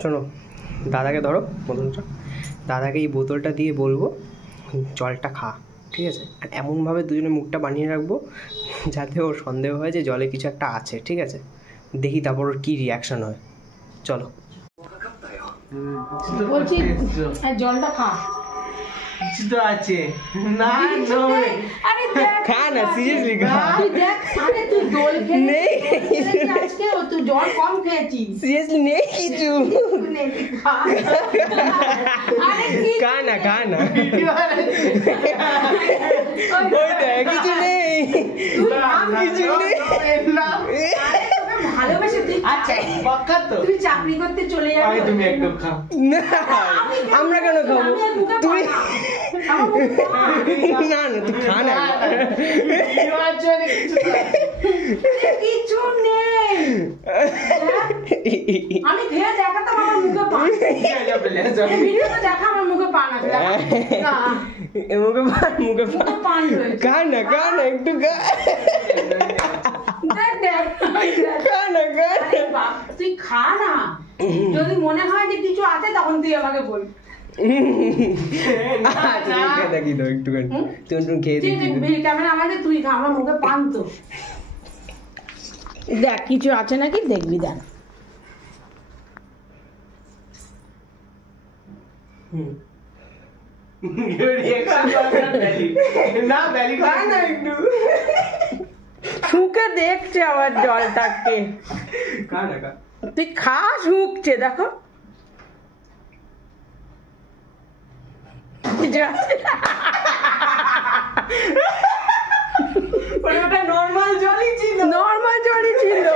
শোনো, দাদাকে ধরো বোতলটা, দাদাকে এই বোতলটা দিয়ে বলবো জলটা খা, ঠিক আছে? আর এমনভাবে দুজনে মুখটা বানিয়ে রাখবো যাতে ওর সন্দেহ হয় যে জলে কিছু একটা আছে, ঠিক আছে? দেখি তারপর ওর কী রিয়াকশন হয়। চলো। বলছি জলটা খা। কিছু তো আছে না, আরে দেখ, খা না, সিরিয়াসলি খা। তুই দেখ, আরে তুই দোল খেয়ে নেই আজকে তুই জল কম খেয়েছিস। সিরিয়াসলি নেই কিছু। আরে কি খা না, খা না, ওই দেখ কিছু নেই, কিছু নেই। ভালোবাসে তুই। আচ্ছা বক্কা তো তুই চাকরি করতে চলে যাবি, তুমি একটু খাও না, আমরা কেন খাবো? তুই না না, তুই খা না। কিছু নেই, আমি খেয়ে দেখাতাম আমার মুখে পান। ভিডিওতে দেখা আমার মুখে পান আছে। মুখে পান, মুখে পান, পান রয়েছে। খা না, খা না, একটু খা। দেখ দেখ, খা না, খা আরে বাপ, তুই খা না, যদি মনে হয় যে কিছু আছে তখন তুই আমাকে বল। আচ্ছা দেখি তো একটুখানি, তুই একটু খেয়ে দেখি। ক্যামেরা আমাদের, তুই খা, আমার মুখে পান তো। দেখ কিছু আছে নাকি দেখবি, দেখ। শুকে দেখছে আবার জলটাকে। তুই খা, শুকছে দেখো। ওটা নর্মাল জলই ছিল, নর্মাল জলই ছিল।